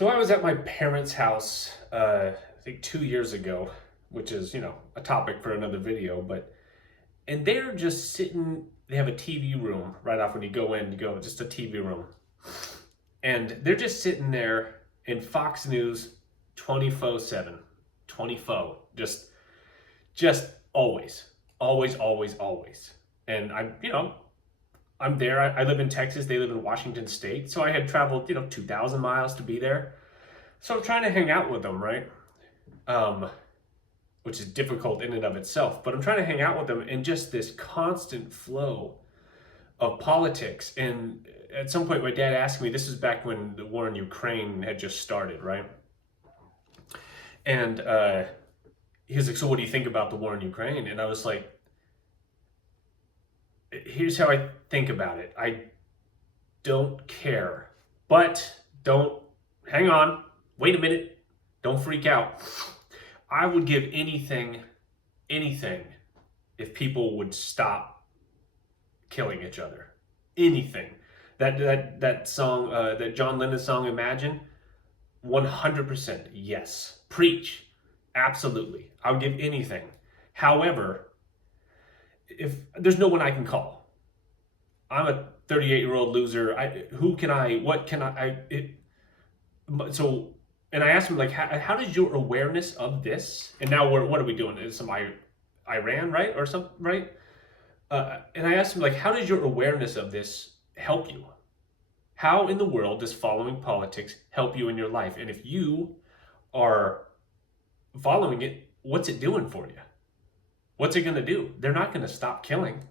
So I was at my parents' house, I think 2 years ago, which is, a topic for another video, and they're just sitting, they have a TV room right off when you go in, you go, just a TV room. And they're just sitting there in Fox News 24/7, 24, just always, always, always, always. And I'm there. I live in Texas. They live in Washington State. So I had traveled, 2,000 miles to be there. So I'm trying to hang out with them, right? Um, which is difficult in and of itself. But I'm trying to hang out with them in just this constant flow of politics. And at some point, my dad asked me, this is back when the war in Ukraine had just started, right? And he was like, so what do you think about the war in Ukraine? And I was like, here's how I think about it. I don't care, but don't, hang on, wait a minute, don't freak out. I would give anything, if people would stop killing each other. Anything. That song, that John Lennon song, Imagine, 100% yes. Preach. Absolutely. I would give anything. However, if there's no one I can call, I'm a 38-year-old loser. So, and I asked him, like, how does your awareness of this, and now what are we doing? Is some Iran, right? Or something, right? And I asked him, like, how does your awareness of this help you? How in the world does following politics help you in your life? And if you are following it, what's it doing for you? What's it going to do? They're not going to stop killing.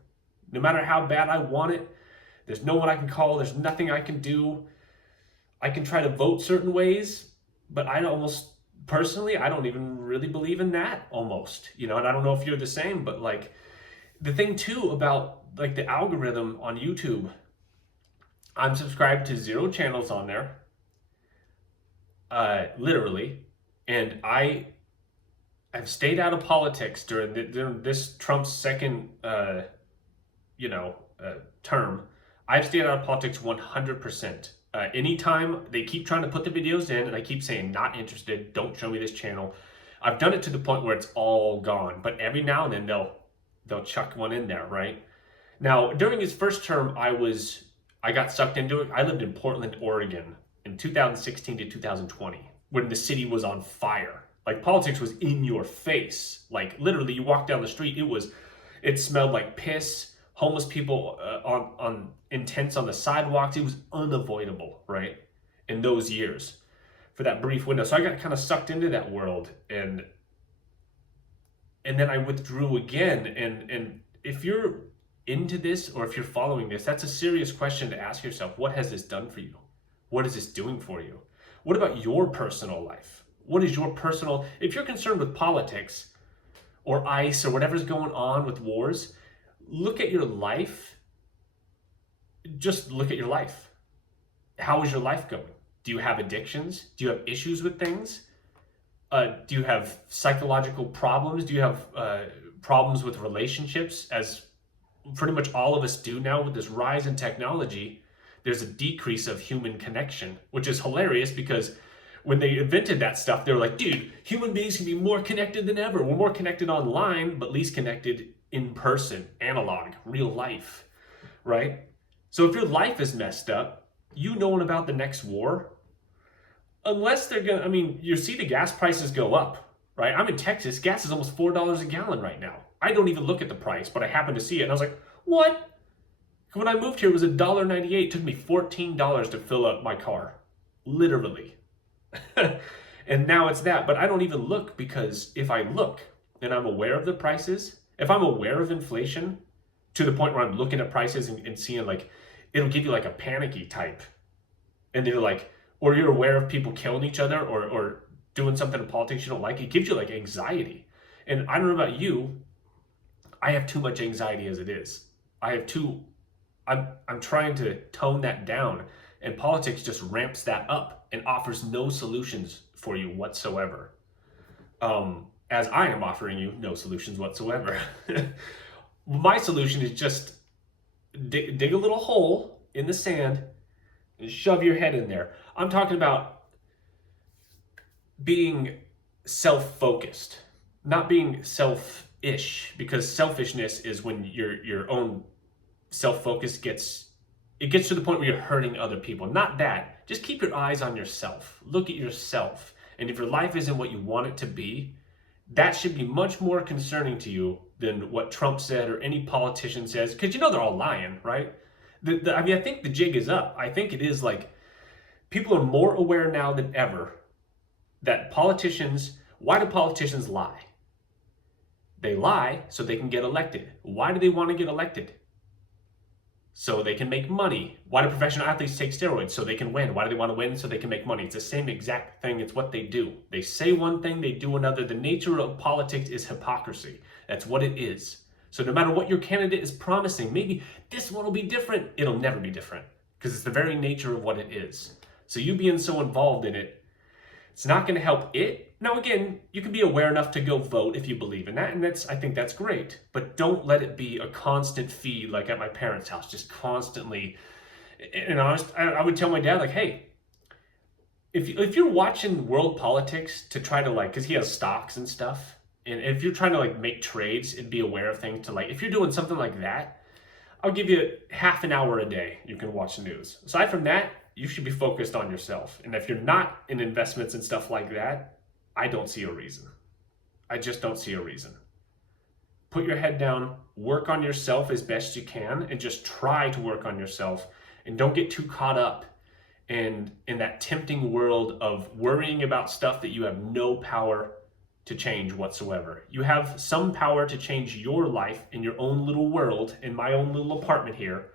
No matter how bad I want it, there's no one I can call. There's nothing I can do. I can try to vote certain ways, but I don't even really believe in that almost, and I don't know if you're the same, but like the thing too about like the algorithm on YouTube, I'm subscribed to 0 channels on there, literally, and I've stayed out of politics during this Trump's second, term. I've stayed out of politics 100%. Anytime they keep trying to put the videos in and I keep saying, not interested, don't show me this channel. I've done it to the point where it's all gone. But every now and then they'll chuck one in there, right? Now, during his first term, I got sucked into it. I lived in Portland, Oregon in 2016 to 2020 when the city was on fire. Like politics was in your face. Like literally you walked down the street, it smelled like piss, homeless people in tents on the sidewalks. It was unavoidable, right? In those years for that brief window. So I got kind of sucked into that world and then I withdrew again. And if you're into this or if you're following this, that's a serious question to ask yourself. What has this done for you? What is this doing for you? What about your personal life? What is your personal, if you're concerned with politics or ICE or whatever's going on with wars, look at your life. Just look at your life. How is your life going? Do you have addictions? Do you have issues with things? Do you have psychological problems? Do you have problems with relationships? As pretty much all of us do now with this rise in technology, there's a decrease of human connection, which is hilarious because when they invented that stuff, they were like, dude, human beings can be more connected than ever. We're more connected online, but least connected in person, analog, real life, right? So if your life is messed up, you knowing about the next war, unless they're going to, you see the gas prices go up, right? I'm in Texas. Gas is almost $4 a gallon right now. I don't even look at the price, but I happened to see it. And I was like, what? When I moved here, it was $1.98. It took me $14 to fill up my car, literally. And now it's that, but I don't even look because if I look and I'm aware of the prices, if I'm aware of inflation to the point where I'm looking at prices and seeing like, it'll give you like a panicky type. And you're like, or you're aware of people killing each other or doing something in politics you don't like, it gives you like anxiety. And I don't know about you, I have too much anxiety as it is. I'm trying to tone that down, and politics just ramps that up and offers no solutions for you whatsoever. As I am offering you no solutions whatsoever. My solution is just dig a little hole in the sand and shove your head in there. I'm talking about being self-focused, not being selfish, because selfishness is when your own self-focus gets to the point where you're hurting other people. Not that. Just keep your eyes on yourself. Look at yourself. And if your life isn't what you want it to be, that should be much more concerning to you than what Trump said or any politician says, because you know they're all lying, right? I mean, I think the jig is up. I think it is like people are more aware now than ever that why do politicians lie? They lie so they can get elected. Why do they want to get elected? So they can make money. Why do professional athletes take steroids? So they can win. Why do they want to win? So they can make money. It's the same exact thing. It's what they do. They say one thing, they do another. The nature of politics is hypocrisy. That's what it is. So no matter what your candidate is promising, maybe this one will be different. It'll never be different because it's the very nature of what it is. So you being so involved in it, it's not going to help it. Now, again, you can be aware enough to go vote if you believe in that, and I think that's great. But don't let it be a constant feed like at my parents' house, just constantly. And I would tell my dad, like, hey, if you're watching world politics to try to like, because he has stocks and stuff, and if you're trying to like make trades and be aware of things to like, if you're doing something like that, I'll give you half an hour a day you can watch the news. Aside from that, you should be focused on yourself. And if you're not in investments and stuff like that, I don't see a reason. I just don't see a reason. Put your head down, work on yourself as best you can, and just try to work on yourself. And don't get too caught up in that tempting world of worrying about stuff that you have no power to change whatsoever. You have some power to change your life in your own little world, in my own little apartment here.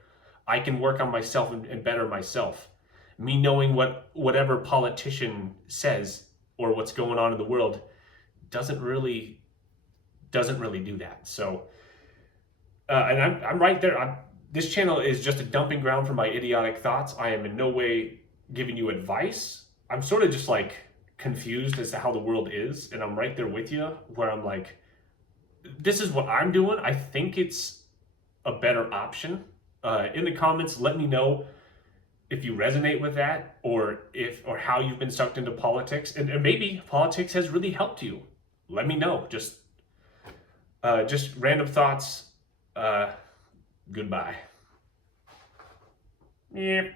I can work on myself and better myself. Me knowing whatever politician says or what's going on in the world doesn't really do that. So, and I'm right there. This channel is just a dumping ground for my idiotic thoughts. I am in no way giving you advice. I'm sort of just like confused as to how the world is, and I'm right there with you, where I'm like, this is what I'm doing. I think it's a better option. In the comments, let me know if you resonate with that, or how you've been sucked into politics, and maybe politics has really helped you. Let me know. Just random thoughts. Goodbye. Yeah.